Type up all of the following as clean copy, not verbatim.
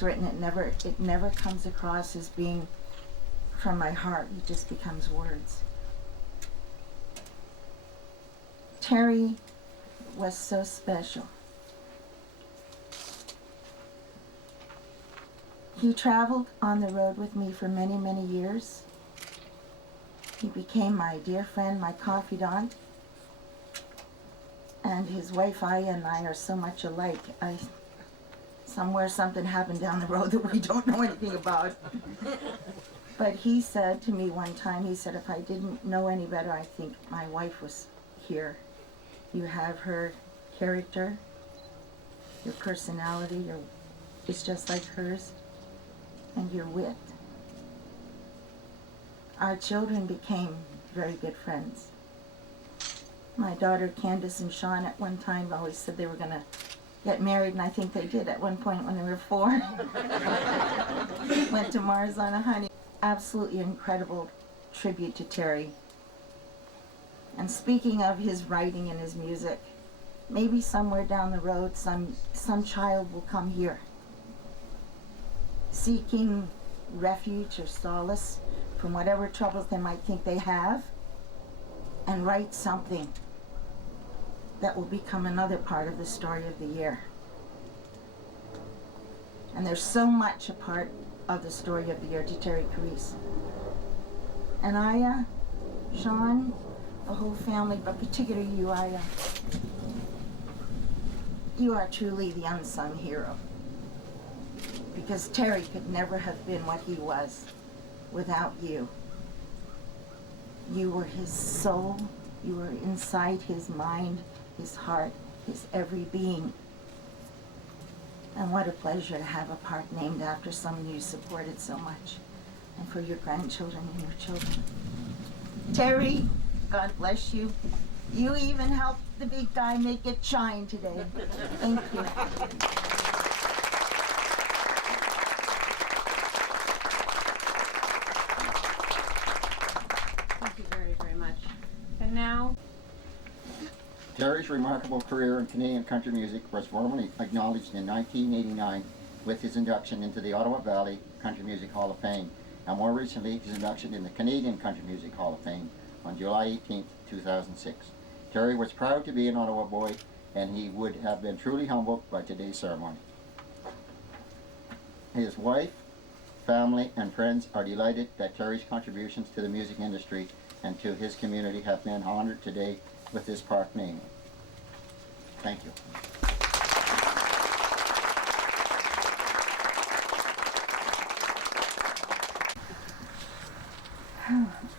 it's written, it never comes across as being from my heart. It just becomes words. Terry was so special. He traveled on the road with me for many, many years. He became my dear friend, my confidant. And his wife, Aya, and I are so much alike. Somewhere something happened down the road that we don't know anything about. But he said to me one time, he said, if I didn't know any better, I think my wife was here. You have her character, your personality, it's just like hers, and your wit. Our children became very good friends. My daughter Candace and Sean at one time always said they were going to get married, and I think they did at one point when they were 4. Went to Mars on a honey. Absolutely incredible tribute to Terry. And speaking of his writing and his music, maybe somewhere down the road some child will come here seeking refuge or solace from whatever troubles they might think they have, and write something that will become another part of the story of the year. And there's so much a part of the story of the year to Terry Carisse. And Aya, Sean, the whole family, but particularly you, Aya, you are truly the unsung hero. Because Terry could never have been what he was without you. You were his soul, you were inside his mind, his heart, his every being. And what a pleasure to have a park named after someone you supported so much, and for your grandchildren and your children. Terry, God bless you. You even helped the big guy make it shine today. Thank you. Thank you very, very much. And now, Terry's remarkable career in Canadian country music was formally acknowledged in 1989 with his induction into the Ottawa Valley Country Music Hall of Fame, and more recently his induction in the Canadian Country Music Hall of Fame on July 18, 2006. Terry was proud to be an Ottawa boy, and he would have been truly humbled by today's ceremony. His wife, family, and friends are delighted that Terry's contributions to the music industry and to his community have been honored today with this park name. Thank you.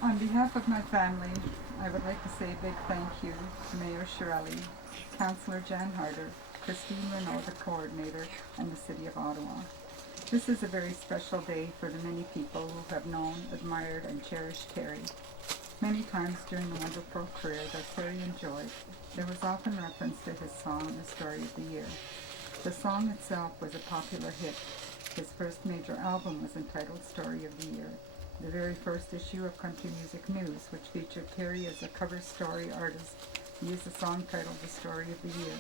On behalf of my family, I would like to say a big thank you to Mayor Shirelli, Councillor Jan Harder, Christine Renaud, the coordinator, and the City of Ottawa. This is a very special day for the many people who have known, admired, and cherished Terry. Many times during the wonderful career that Terry enjoyed, there was often reference to his song, The Story of the Year. The song itself was a popular hit. His first major album was entitled Story of the Year. The very first issue of Country Music News, which featured Terry as a cover story artist, used a song titled The Story of the Year.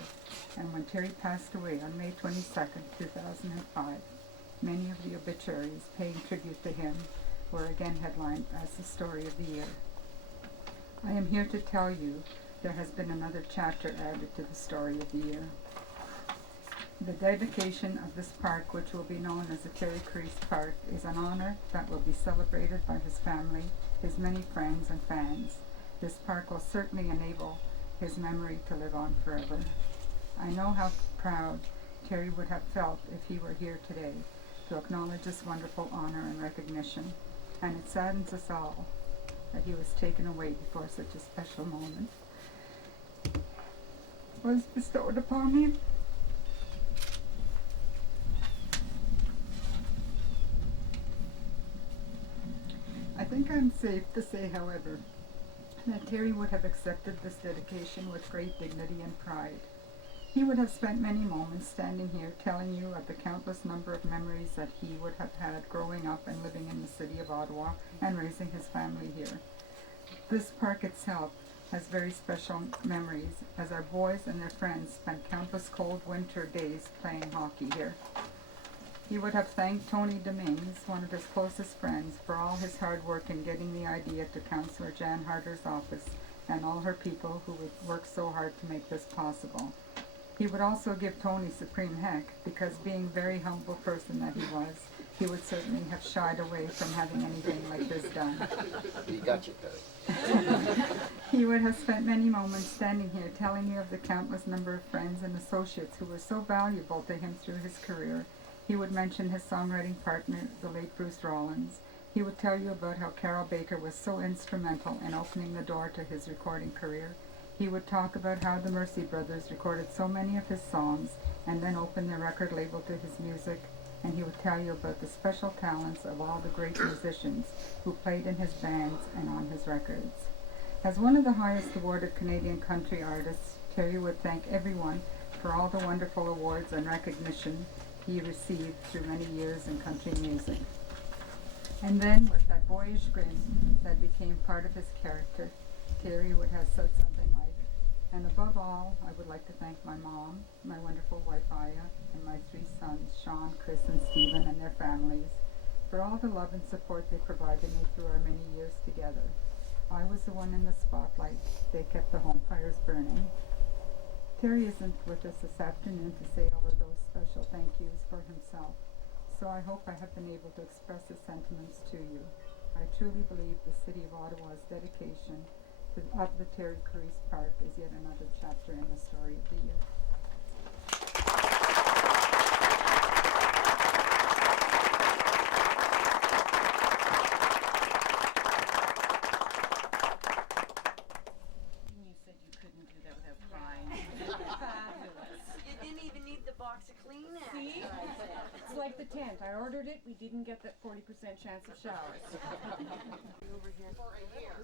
And when Terry passed away on May 22nd, 2005, many of the obituaries paying tribute to him were again headlined as The Story of the Year. I am here to tell you there has been another chapter added to the Story of the Year. The dedication of this park, which will be known as the Terry Carisse Park, is an honor that will be celebrated by his family, his many friends and fans. This park will certainly enable his memory to live on forever. I know how proud Terry would have felt if he were here today to acknowledge this wonderful honor and recognition, and it saddens us all that he was taken away before such a special moment was bestowed upon him. I think I'm safe to say, however, that Terry would have accepted this dedication with great dignity and pride. He would have spent many moments standing here telling you of the countless number of memories that he would have had growing up and living in the city of Ottawa and raising his family here. This park itself has very special memories, as our boys and their friends spent countless cold winter days playing hockey here. He would have thanked Tony Dominguez, one of his closest friends, for all his hard work in getting the idea to Councillor Jan Harder's office and all her people who would work so hard to make this possible. He would also give Tony supreme heck because, being a very humble person that he was, he would certainly have shied away from having anything like this done. You got you, Terry. He would have spent many moments standing here telling you of the countless number of friends and associates who were so valuable to him through his career. He would mention his songwriting partner, the late Bruce Rollins. He would tell you about how Carol Baker was so instrumental in opening the door to his recording career. He would talk about how the Mercy Brothers recorded so many of his songs and then opened their record label to his music. And he would tell you about the special talents of all the great musicians who played in his bands and on his records. As one of the highest awarded Canadian country artists, Terry would thank everyone for all the wonderful awards and recognition he received through many years in country music. And then, with that boyish grin that became part of his character, Terry would have said something like, "And above all, I would like to thank my mom, my wonderful wife Aya, and my 3 sons, Sean, Chris, and Stephen, and their families, for all the love and support they provided me through our many years together. I was the one in the spotlight. They kept the home fires burning." Terry isn't with us this afternoon to say all of those special thank yous for himself, so I hope I have been able to express his sentiments to you. I truly believe the City of Ottawa's dedication of the Terry Carisse Park is yet another chapter in the story of the year. You said you couldn't do that without crying. Fabulous. You didn't even need the box of Kleenex. See? It's like the tent. I ordered it. We didn't get that 40% chance of showers. Over here. For a year.